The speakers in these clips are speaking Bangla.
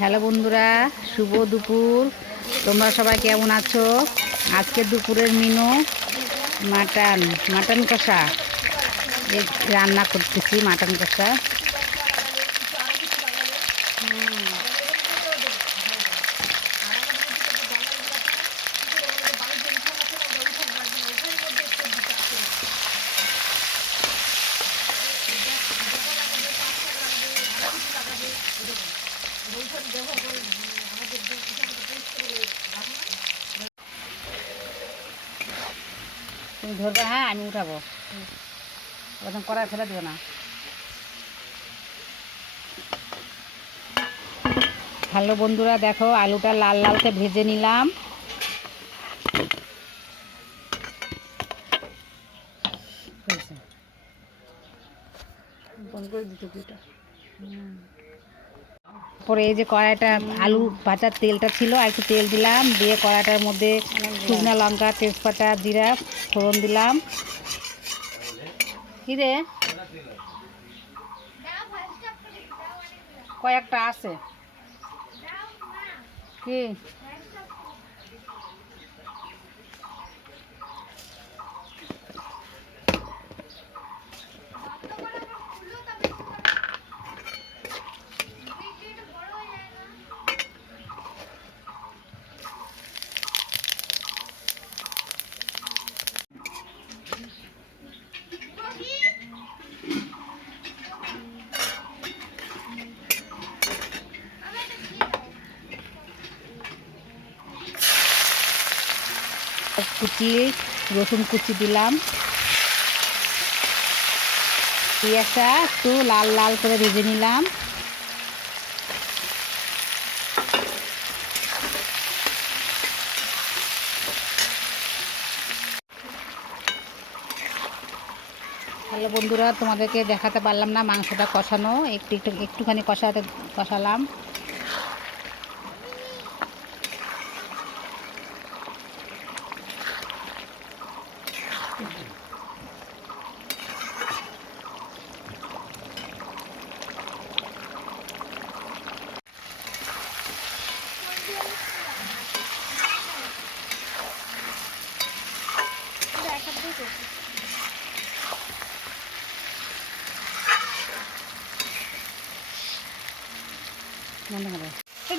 হ্যালো বন্ধুরা, শুভ দুপুর। তোমরা সবাই কেমন আছো? আজকে দুপুরের মেনু মাটন কষা রান্না করতেছি। মাটন কষা তুমি ধরবে, হ্যাঁ আমি উঠাবো। প্রথম কড়াই ফেলে দিও না। হ্যালো বন্ধুরা, দেখো আলুটা লাল লালকে ভেজে নিলাম। পরে এই যে কড়াইটা আলু ভাজার তেলটা ছিল, একটু তেল দিলাম, দিয়ে কড়াইটার মধ্যে শুকনো লঙ্কা, তেজপাতা, জিরা ফোড়ন দিলাম। কি রে, কয়েকটা আছে কি? কুচি রসুন কুচি দিলাম। পেঁয়াজটা একটু লাল লাল করে ভেজে নিলাম। হ্যালো বন্ধুরা, তোমাদেরকে দেখাতে পারলাম না মাংসটা কষানো, একটুখানি কষালাম।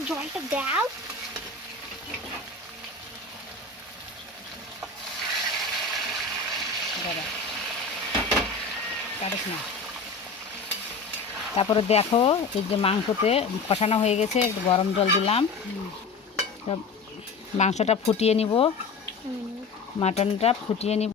জলটা দাও। তারপরে দেখো এই যে মাংসতে কষানো হয়ে গেছে, একটু গরম জল দিলাম। মাংসটা ফুটিয়ে নিব, মাটনটা ফুটিয়ে নিব।